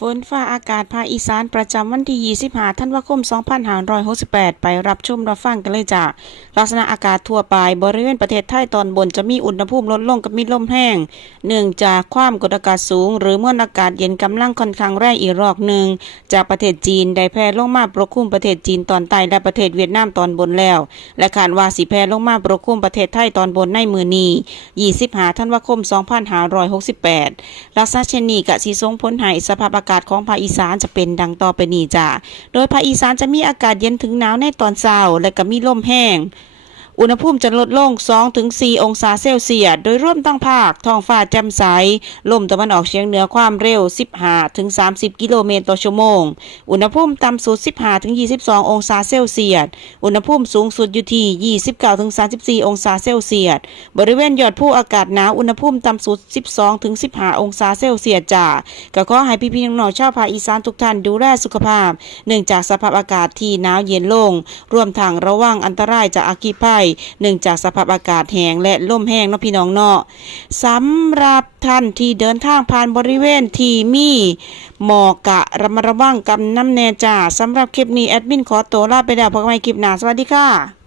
ฝนฟ้าอากาศภาคอีสานประจำวันที่25ธันวาคม2568ไปรับชมรับฟังกันเลยจ้ะลักษณะอากาศทั่วไปบริเวณประเทศไทยตอนบนจะมีอุณหภูมิลดลงกับมีลมแห้งเนื่องจากความกดอากาศสูงหรือมวลอากาศเย็นกำลังค่อนข้างแรงอีกรอบหนึ่งจากประเทศจีนได้แผ่ลงมาปกคลุมประเทศจีนตอนใต้และประเทศเวียดนามตอนบนแล้วและคาดว่าสิแผ่ลงมาปกคลุมประเทศไทยตอนบนในมื้อนี้25ธันวาคม2568ลักษณะเช่นนี้ก็สิส่งผลให้สภาพอากาศของภาคอีสานจะเป็นดังต่อไปนี้จ้ะโดยภาคอีสานจะมีอากาศเย็นถึงหนาวในตอนเช้าและก็มีลมแห้งอุณหภูมิจะลดลง 2-4 องศาเซลเซียสโดยรวมทั้งภาคท้องฟ้าแจ่มใสลมตะวันออกเฉียงเหนือความเร็ว 15-30 กิโลเมตรต่อชั่วโมงอุณหภูมิต่ำสุด 15-22 องศาเซลเซียสอุณหภูมิสูงสุดอยู่ที่ 29-34 องศาเซลเซียสบริเวณยอดภูอากาศหนาวอุณหภูมิต่ำสุด 12-15 องศาเซลเซียสจ้าก็ขอให้พี่ๆน้องๆชาวภาคอีสานทุกท่านดูแลสุขภาพเนื่องจากสภาพอากาศที่หนาวเย็นลงรวมทั้งระวังอันตรายจากอัคคีภัยเนื่องจากสภาพอากาศแห้งและลมแห้งเนาะพี่น้องเนาะสำหรับท่านที่เดินทางผ่านบริเวณที่มีหมอกกะระมัดระวังกับน้ำแน่จ้าสำหรับคลิปนี้แอดมินขอตัวลาไปแล้วพบกันใหม่คลิปหน้าสวัสดีค่ะ